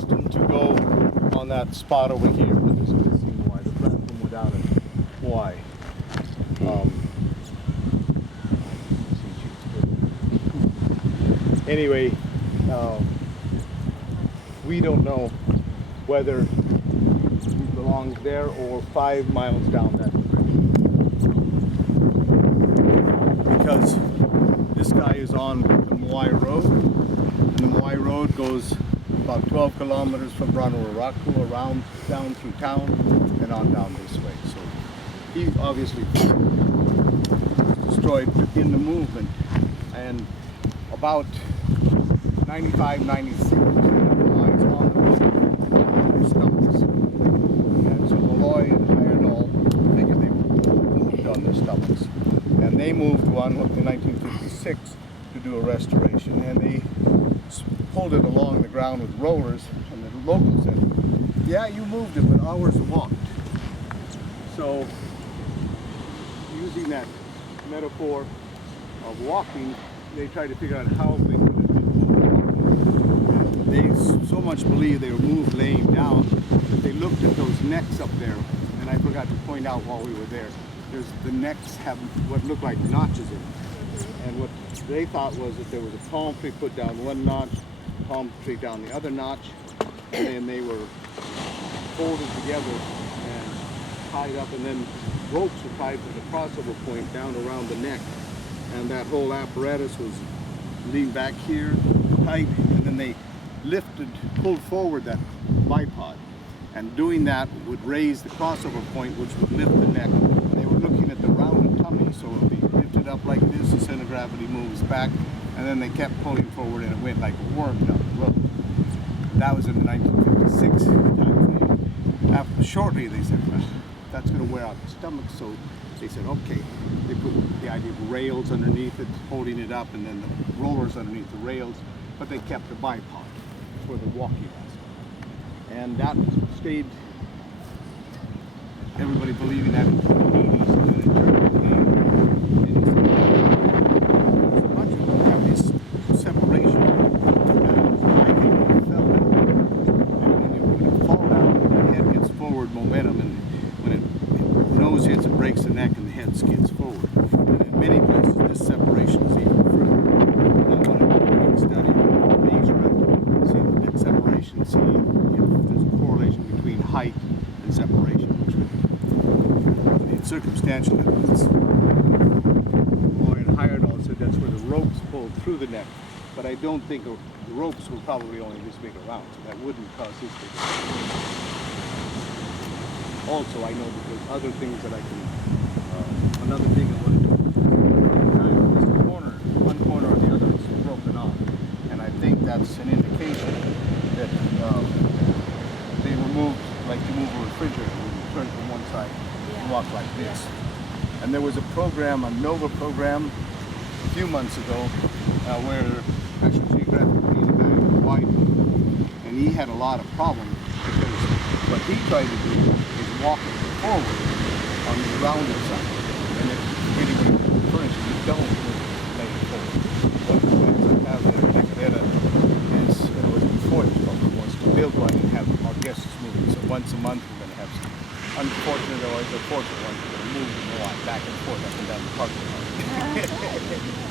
destined to go on that spot over here. This is Moai, the platform without it. Why? Anyway, we don't know whether it belongs there or 5 miles down that direction. Because this guy is on the Moai Road, and the Moai Road goes about 12 kilometers from Rangiora around down through town and on down this way. So he obviously was destroyed in the movement, and about 95, 96% of the lines on the road were stumps. And so Molloy and Heyerdahl figured they moved on their stomachs. And they moved one in 1956 to do a restoration, and they pulled it along the ground with rollers, and the locals said, yeah, you moved it, but ours walked. So, using that metaphor of walking, they tried to figure out how they could have been moved. They so much believe they were moved laying down that they looked at those necks up there, and I forgot to point out while we were there, the necks have what looked like notches in them. And what they thought was that there was a palm tree put down one notch, palm tree down the other notch, and then they were folded together and tied up, and then ropes were tied to the crossover point down around the neck. And that whole apparatus was leaned back here, tight, and then they pulled forward that bipod. And doing that would raise the crossover point, which would lift the neck. They were looking at the rounded tummy, so it would be lifted up like this, the center of gravity moves back, and then they kept pulling forward, and it went like a worm down the road. That was in the 1956 time frame. After shortly, they said, well, that's going to wear out the stomach, so they said, okay. They put the idea of rails underneath it, holding it up, and then the rollers underneath the rails, but they kept the bipod for the walking aspect. And that stayed, everybody believing that until the 80s, and then in Germany there's a bunch of them have this separation, and I think they fell down. And when you fall down, the head gets forward momentum, and when it nose hits, it breaks the neck, and the head skids forward. And in many places, this separation is even further. I want to study, measure it, see the separation, see if there's a correlation between height and separation, which would, in circumstantial evidence, Lloyd Heyerdahl said that's where the ropes pulled through the neck, but I don't think the ropes were probably only this big around, so that wouldn't cause his big. Also, I know that there's other things that I can, another thing I want to do, this corner, one corner or the other is broken off, and I think that's an indication that they were moved like you move a refrigerator, you turn from one side and walk like this. And there was a program, a NOVA program, a few months ago, where National Geographic made a guy in Hawaii, and he had a lot of problems because what he tried to do is walk forward on the rounded side, and if really when you furniture, you don't lay it forward. One of the things I have there in Nicaragua is, it was before this program, was to build one and have our guests moving. So once a month we're going to have some unfortunate or fortunate ones, we're going to move them a lot back and forth up and down the parking lot.